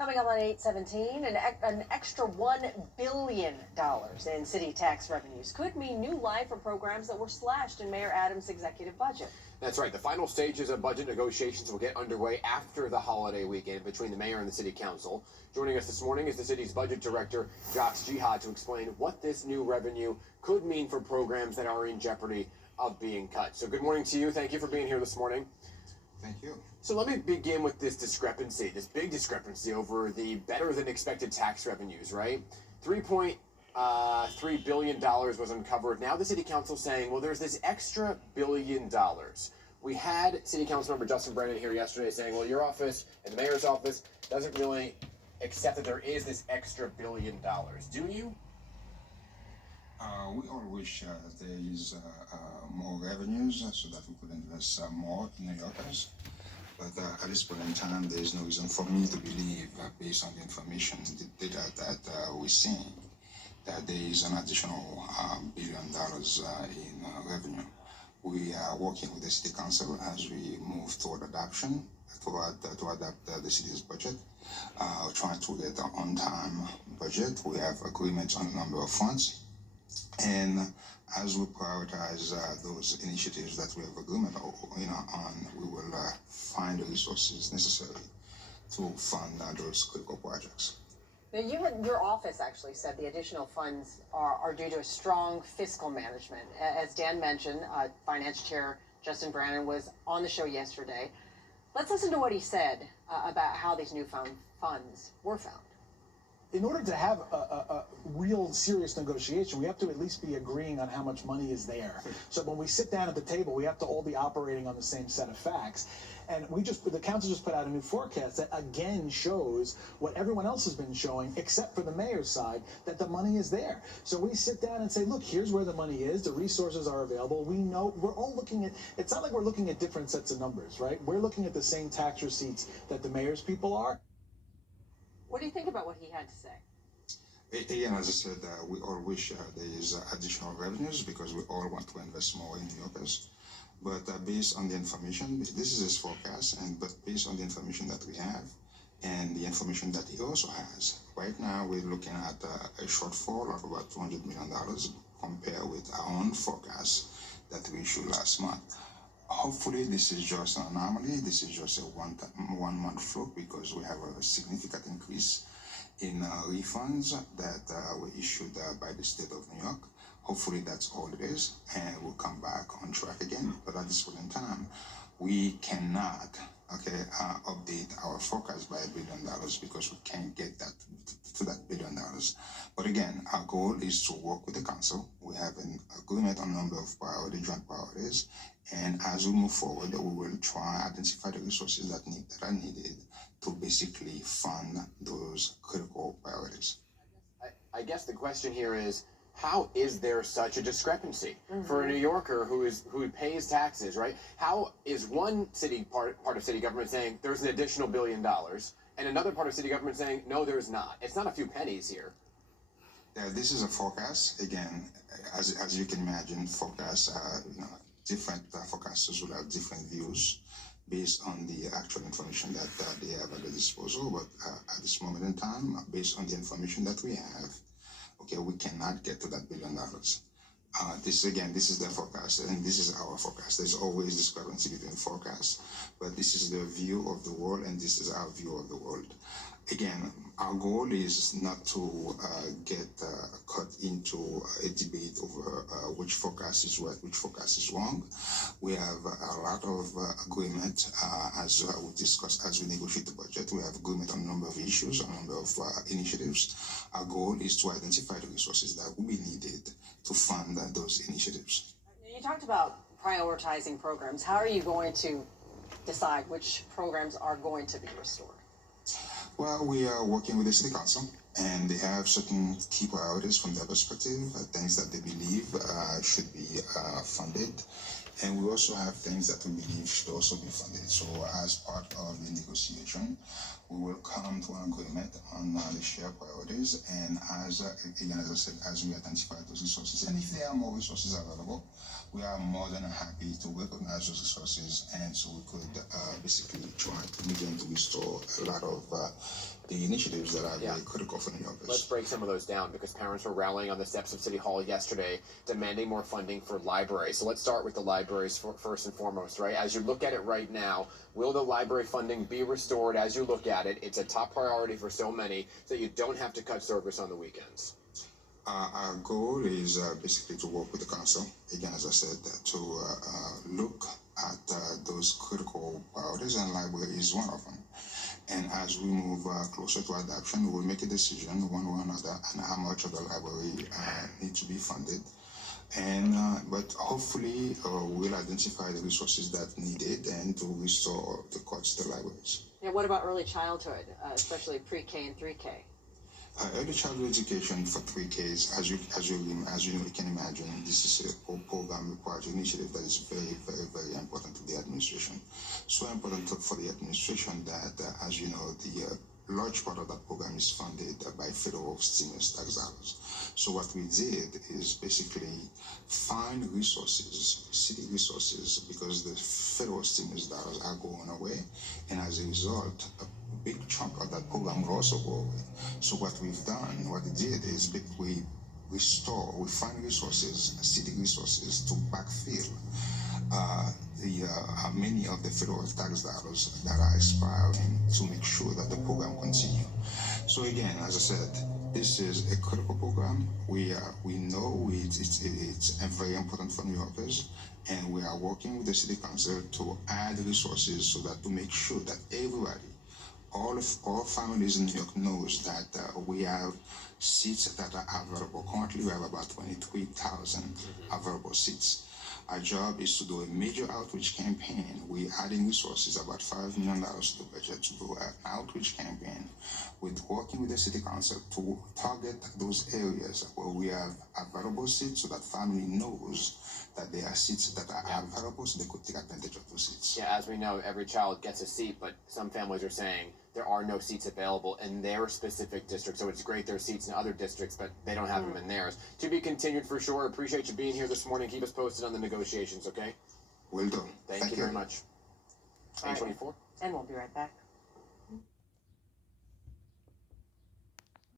Coming up on 8:17, an extra $1 billion in city tax revenues could mean new life for programs that were slashed in Mayor Adams' executive budget. That's right. The final stages of budget negotiations will get underway after the holiday weekend between the mayor and the city council. Joining us this morning is the city's budget director, Jacques, Jiha, to explain what this new revenue could mean for programs that are in jeopardy of being cut. So good morning to you. Thank you for being here this morning. Thank you. So let me begin with this discrepancy, this big discrepancy over the better than expected tax revenues, right? $3.3 billion was uncovered. Now the city council saying, well, there's this extra $1 billion. We had city council member Justin Brennan here yesterday saying, well, your office and the mayor's office doesn't really accept that there is this extra $1 billion. Do you? We all wish there is more revenues so that we could invest more in New Yorkers. But at this point in time, there is no reason for me to believe, based on the information, the data that we're seeing, that there is an additional $1 billion in revenue. We are working with the City Council as we move toward adoption, to adapt the city's budget. Trying to get an on-time budget. We have agreements on a number of funds. And as we prioritize those initiatives that we have agreement on, we will find the resources necessary to fund those critical projects. Now, your office actually said the additional funds are due to a strong fiscal management. As Dan mentioned, Finance Chair Justin Brennan was on the show yesterday. Let's listen to what he said about how these newfound funds were found. In order to have a real serious negotiation, we have to at least be agreeing on how much money is there. So when we sit down at the table, we have to all be operating on the same set of facts. And the council just put out a new forecast that again shows what everyone else has been showing, except for the mayor's side, that the money is there. So we sit down and say, look, here's where the money is. The resources are available. We know we're all looking at, it's not like we're looking at different sets of numbers, right? We're looking at the same tax receipts that the mayor's people are. What do you think about what he had to say? Again, as I said, we all wish there is additional revenues because we all want to invest more in New Yorkers. But based on the information, this is his forecast, but based on the information that we have and the information that he also has, right now we're looking at a shortfall of about $200 million compared with our own forecast that we issued last month. Hopefully this is just an anomaly. This is just a one-month fluke because we have a significant increase in refunds that were issued by the state of New York. Hopefully that's all it is, and we'll come back on track again. But at this point in time, we cannot update our forecast by $1 billion because we can't get that to that $1 billion. But again, our goal is to work with the council. We have an agreement on a number of joint priorities, and as we move forward, we will try to identify the resources that are needed to basically fund those critical priorities. I guess the question here is, how is there such a discrepancy for a New Yorker who pays taxes, right? How is one part of city government saying there's an additional $1 billion and another part of city government saying no, there's not? It's not a few pennies here. This is a forecast. Again, as you can imagine, forecasts, different forecasters will have different views based on the actual information that they have at their disposal. But at this moment in time, based on the information that we have, we cannot get to that $1 billion. This is their forecast, and this is our forecast. There's always discrepancy between forecasts, but this is their view of the world, and this is our view of the world. Again, our goal is not to get cut into a debate over which forecast is right, which forecast is wrong. We have a lot of agreement as we discuss, as we negotiate the budget. We have agreement on a number of issues, on a number of initiatives. Our goal is to identify the resources that will be needed to fund those initiatives. You talked about prioritizing programs. How are you going to decide which programs are going to be restored? Well, we are working with the City Council, and they have certain key priorities from their perspective, things that they believe should be funded. And we also have things that we believe should also be funded. So as part of the negotiation, we will come to an agreement on the shared priorities. And as I said, as we identify those resources, and if there are more resources available, we are more than happy to recognize those resources. And so we could basically try to begin to restore a lot of the initiatives that are Yeah. very critical for New Yorkers. Let's break some of those down because parents were rallying on the steps of City Hall yesterday demanding more funding for libraries. So let's start with the libraries first and foremost, right? As you look at it right now, will the library funding be restored as you look at it? It's a top priority for so many so that you don't have to cut service on the weekends. Our goal is basically to work with the council, again, as I said, to look at those critical priorities, and library is one of them. And as we move closer to adoption, we will make a decision one way or another on how much of the library needs to be funded. And but hopefully we'll identify the resources that needed and to restore the costs to the libraries. Yeah, what about early childhood, especially pre-K and 3K? Early childhood education for 3Ks, as you can imagine, this is a program, a project initiative that is very, very, very important to the administration. So important for the administration that, as you know, the large part of that program is funded by federal stimulus tax dollars. So what we did is basically find resources, city resources, because the federal stimulus dollars are going away, and as a result, a big chunk of that program will also go away. So what we've done, what we did is we find resources, city resources to backfill many of the federal tax dollars that are expiring to make sure that the program continue. So again, as I said, this is a critical program. We know it's very important for New Yorkers, and we are working with the city council to add resources so that to make sure that everybody, all families in New York knows that we have seats that are available. Currently, we have about 23,000 available seats. Our job is to do a major outreach campaign. We're adding resources, about $5 million to the budget to do an outreach campaign with working with the city council to target those areas where we have available seats so that family knows that there are seats that are available so they could take advantage of those seats. Yeah, as we know, every child gets a seat, but some families are saying there are no seats available in their specific district. So it's great there are seats in other districts, but they don't have them in theirs. To be continued for sure. Appreciate you being here this morning. Keep us posted on the negotiations, okay? Will do. Thank you very much. All right. 824. And we'll be right back.